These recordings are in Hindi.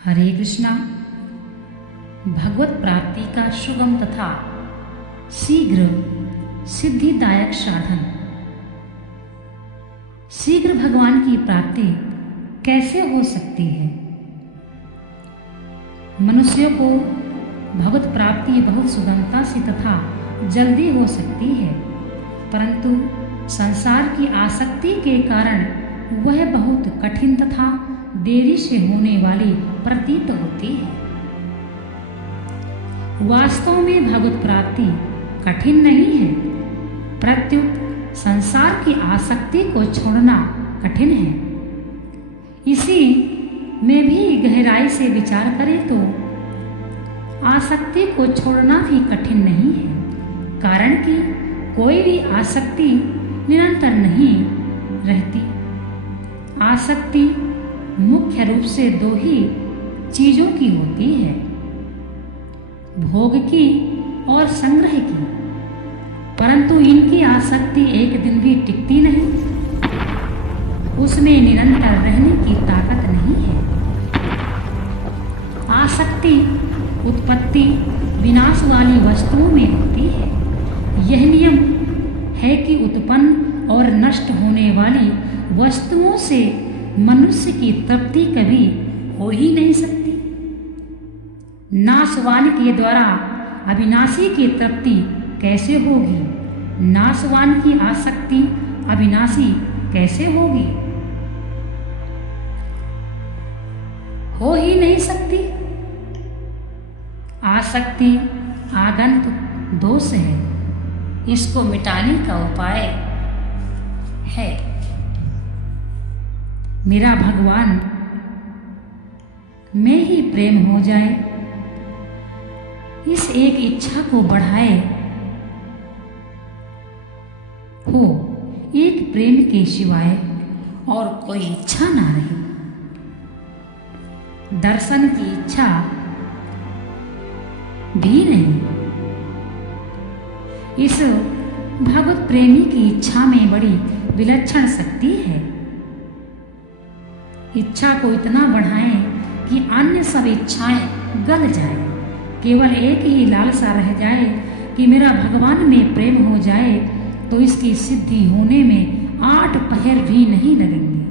हरे कृष्णा। भगवत प्राप्ति का सुगम तथा शीघ्र सिद्धिदायक साधन। शीघ्र भगवान की प्राप्ति कैसे हो सकती है? मनुष्यों को भगवत प्राप्ति बहुत सुगमता से तथा जल्दी हो सकती है, परंतु संसार की आसक्ति के कारण वह बहुत कठिन तथा देरी से होने वाली प्रतीत होती है। वास्तव में भगवत प्राप्ति कठिन नहीं है, प्रत्युत संसार की आसक्ति को छोड़ना कठिन है। इसी में भी गहराई से विचार करें तो आसक्ति को छोड़ना भी कठिन नहीं है, कारण कि कोई भी आसक्ति निरंतर नहीं रहती। आसक्ति मुख्य रूप से दो ही चीजों की होती है, भोग की और संग्रह की, परंतु इनकी आसक्ति एक दिन भी टिकती नहीं। उसमें निरंतर रहने की ताकत नहीं है। आसक्ति उत्पत्ति विनाश वाली वस्तुओं में होती है। यह नियम है कि उत्पन्न और नष्ट होने वाली वस्तुओं से मनुष्य की तृप्ति कभी हो ही नहीं सकती। नाशवान के द्वारा अविनाशी की तृप्ति कैसे होगी? नाशवान की आसक्ति अविनाशी कैसे होगी? हो ही नहीं सकती। आसक्ति आगंतुक दोष है, इसको मिटाने का उपाय है मेरा भगवान में ही प्रेम हो जाए। इस एक इच्छा को बढ़ाए हो, एक प्रेम के सिवाय और कोई इच्छा ना रहे। दर्शन की इच्छा भी नहीं। इस भगवत प्रेमी की इच्छा में बड़ी विलक्षण शक्ति है। इच्छा को इतना बढ़ाएं कि अन्य सब इच्छाएं गल जाए, केवल एक ही लालसा रह जाए कि मेरा भगवान में प्रेम हो जाए, तो इसकी सिद्धि होने में 8 पहर भी नहीं लगेंगे।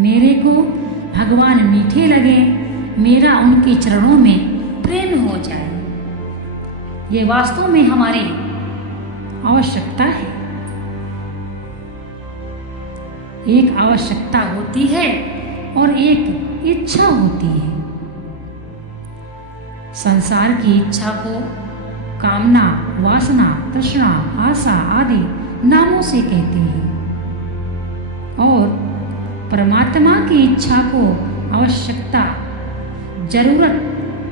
मेरे को भगवान मीठे लगे, मेरा उनके चरणों में प्रेम हो जाए, ये वास्तव में हमारी आवश्यकता है। एक आवश्यकता होती है और एक इच्छा होती है। संसार की इच्छा को कामना, वासना, तृष्णा, आशा आदि नामों से कहते हैं, और परमात्मा की इच्छा को आवश्यकता, जरूरत,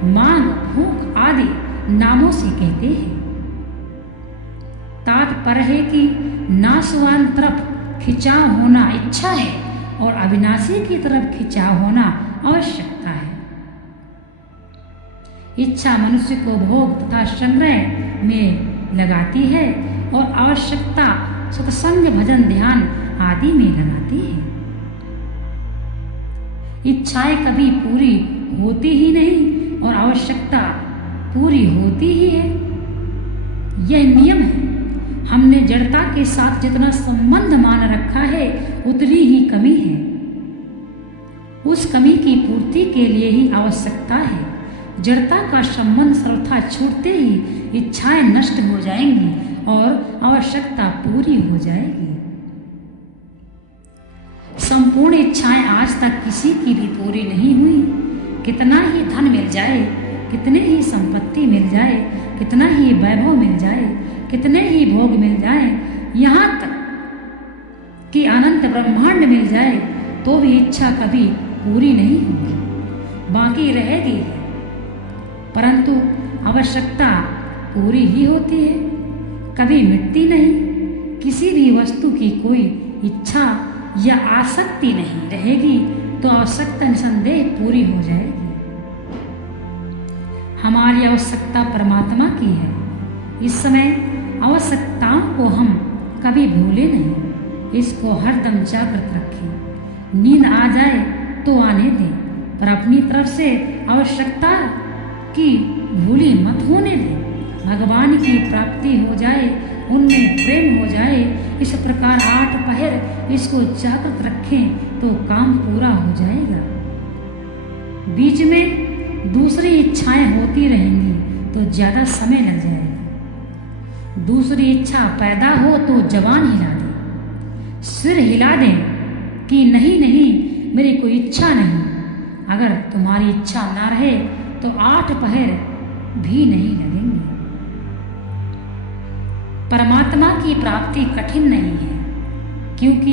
मांग, भूख आदि नामों से कहते हैं। तात्पर्य है कि नाशवान तरफ खिंचाव होना इच्छा है और अविनाशी की तरफ खिंचाव होना आवश्यकता है। इच्छा मनुष्य को भोग तथा संग्रह में लगाती है और आवश्यकता सत्संग, भजन, ध्यान आदि में लगाती है। इच्छाएं कभी पूरी होती ही नहीं और आवश्यकता पूरी होती ही है। यह नियम है। हमने जड़ता के साथ जितना संबंध मान रखा है, उतनी ही कमी है। उस कमी की पूर्ति के लिए ही आवश्यकता है। जड़ता का संबंध सर्वथा छूटते ही इच्छाएं नष्ट हो जाएंगी और आवश्यकता पूरी हो जाएगी। संपूर्ण इच्छाएं आज तक किसी की भी पूरी नहीं हुई। कितना ही धन मिल जाए, कितने ही संपत्ति मिल जाए, कितना ही वैभव मिल जाए, कितने ही भोग मिल जाए, यहाँ तक कि अनंत ब्रह्मांड मिल जाए, तो भी इच्छा कभी पूरी नहीं होगी, बाकी रहेगी। परंतु आवश्यकता पूरी ही होती है, कभी मिटती नहीं। किसी भी वस्तु की कोई इच्छा या आसक्ति नहीं रहेगी तो आवश्यकता निसंदेह पूरी हो जाएगी। हमारी आवश्यकता परमात्मा की है। इस समय आवश्यकताओं को हम कभी भूले नहीं, इसको हरदम जागृत रखें। नींद आ जाए तो आने दें, पर अपनी तरफ से आवश्यकता की भूली मत होने दे। भगवान की प्राप्ति हो जाए, उनमें प्रेम हो जाए, इस प्रकार 8 पहर इसको जागृत रखें तो काम पूरा हो जाएगा। बीच में दूसरी इच्छाएं होती रहेंगी तो ज़्यादा समय लग जाएगा। दूसरी इच्छा पैदा हो तो जवान हिला दे, सिर हिला दे कि नहीं नहीं मेरी कोई इच्छा नहीं। अगर तुम्हारी इच्छा ना रहे तो 8 पहर भी नहीं लगेंगे। परमात्मा की प्राप्ति कठिन नहीं है, क्योंकि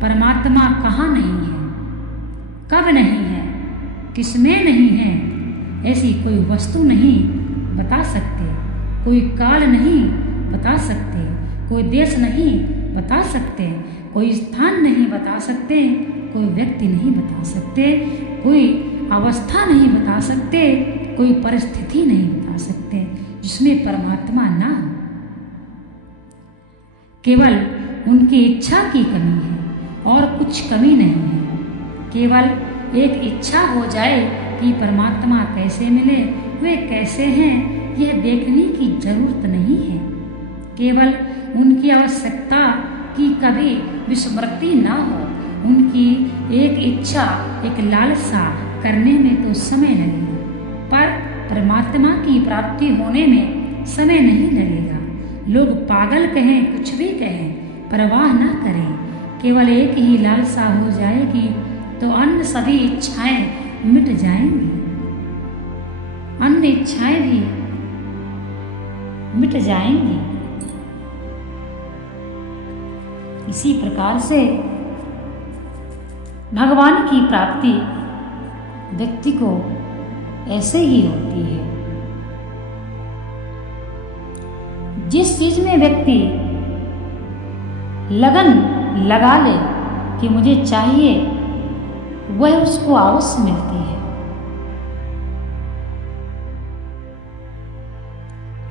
परमात्मा कहाँ नहीं है, कब नहीं है, किसमें नहीं है, ऐसी कोई वस्तु नहीं बता सकते, कोई काल नहीं बता सकते, कोई देश नहीं बता सकते, कोई स्थान नहीं बता सकते, कोई व्यक्ति नहीं बता सकते, कोई अवस्था नहीं बता सकते, कोई परिस्थिति नहीं बता सकते जिसमें परमात्मा ना हो। केवल उनकी इच्छा की कमी है और कुछ कमी नहीं है। केवल एक इच्छा हो जाए कि परमात्मा कैसे मिले, वे कैसे हैं, यह देखने की जरूरत नहीं है। केवल उनकी आवश्यकता की कभी विस्मृति ना हो। उनकी एक इच्छा, एक लालसा करने में तो समय लगेगा, पर परमात्मा की प्राप्ति होने में समय नहीं लगेगा। लोग पागल कहें, कुछ भी कहें, परवाह ना करें। केवल एक ही लालसा हो जाएगी तो अन्य सभी इच्छाएं मिट जाएंगी, अन्य इच्छाएं भी मिट जाएंगी। इसी प्रकार से भगवान की प्राप्ति व्यक्ति को ऐसे ही होती है। जिस चीज में व्यक्ति लगन लगा ले कि मुझे चाहिए, वह उसको अवश्य मिलती है।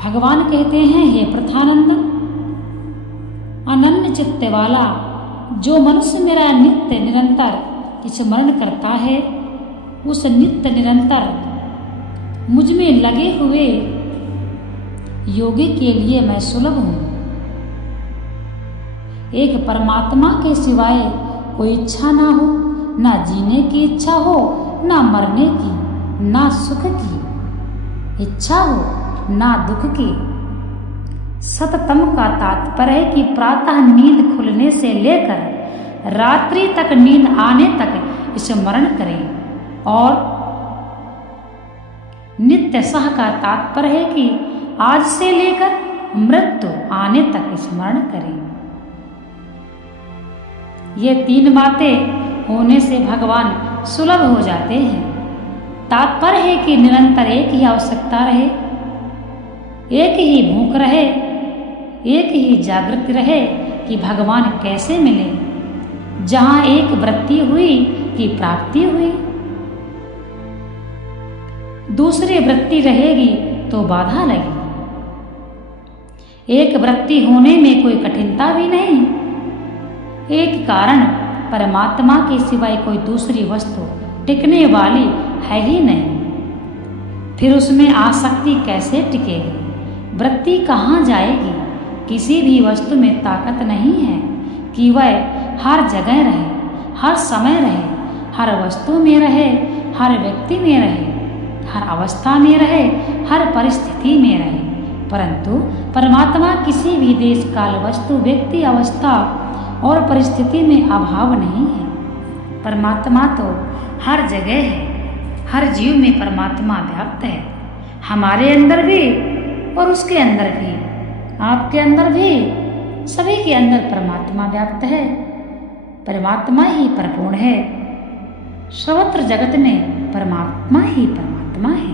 भगवान कहते हैं, हे प्रथानंदन, अनन्य चित्त वाला जो मनुष्य मेरा नित्य निरंतर स्मरण करता है, उस नित्य निरंतर मुझ में लगे हुए योगी के लिए मैं सुलभ हूं। एक परमात्मा के सिवाय कोई इच्छा ना हो, ना जीने की इच्छा हो, ना मरने की, ना सुख की इच्छा हो, ना दुख की। सततम का तात्पर्य है कि प्रातः नींद खुलने से लेकर रात्रि तक नींद आने तक स्मरण करें। और नित्य सह का तात्पर्य है कि आज से लेकर मृत्यु आने तक स्मरण करें। ये 3 बातें होने से भगवान सुलभ हो जाते हैं। तात्पर्य है कि निरंतर एक ही आवश्यकता रहे, एक ही भूख रहे, एक ही जागृति रहे कि भगवान कैसे मिले। जहां एक वृत्ति हुई कि प्राप्ति हुई, दूसरी वृत्ति रहेगी तो बाधा लगेगी। एक वृत्ति होने में कोई कठिनता भी नहीं, एक कारण परमात्मा के सिवाय कोई दूसरी वस्तु टिकने वाली है ही नहीं। फिर उसमें आसक्ति कैसे टिकेगी, वृत्ति कहाँ जाएगी। किसी भी वस्तु में ताकत नहीं है कि वह हर जगह रहे, हर समय रहे, हर वस्तु में रहे, हर व्यक्ति में रहे, हर अवस्था में रहे, हर परिस्थिति में रहे। परंतु परमात्मा किसी भी देश, काल, वस्तु, व्यक्ति, अवस्था और परिस्थिति में अभाव नहीं है। परमात्मा तो हर जगह है, हर जीव में परमात्मा व्याप्त है। हमारे अंदर भी और उसके अंदर भी, आपके अंदर भी, सभी के अंदर परमात्मा व्याप्त है। परमात्मा ही परिपूर्ण है। सर्वत्र जगत में परमात्मा ही परमात्मा है।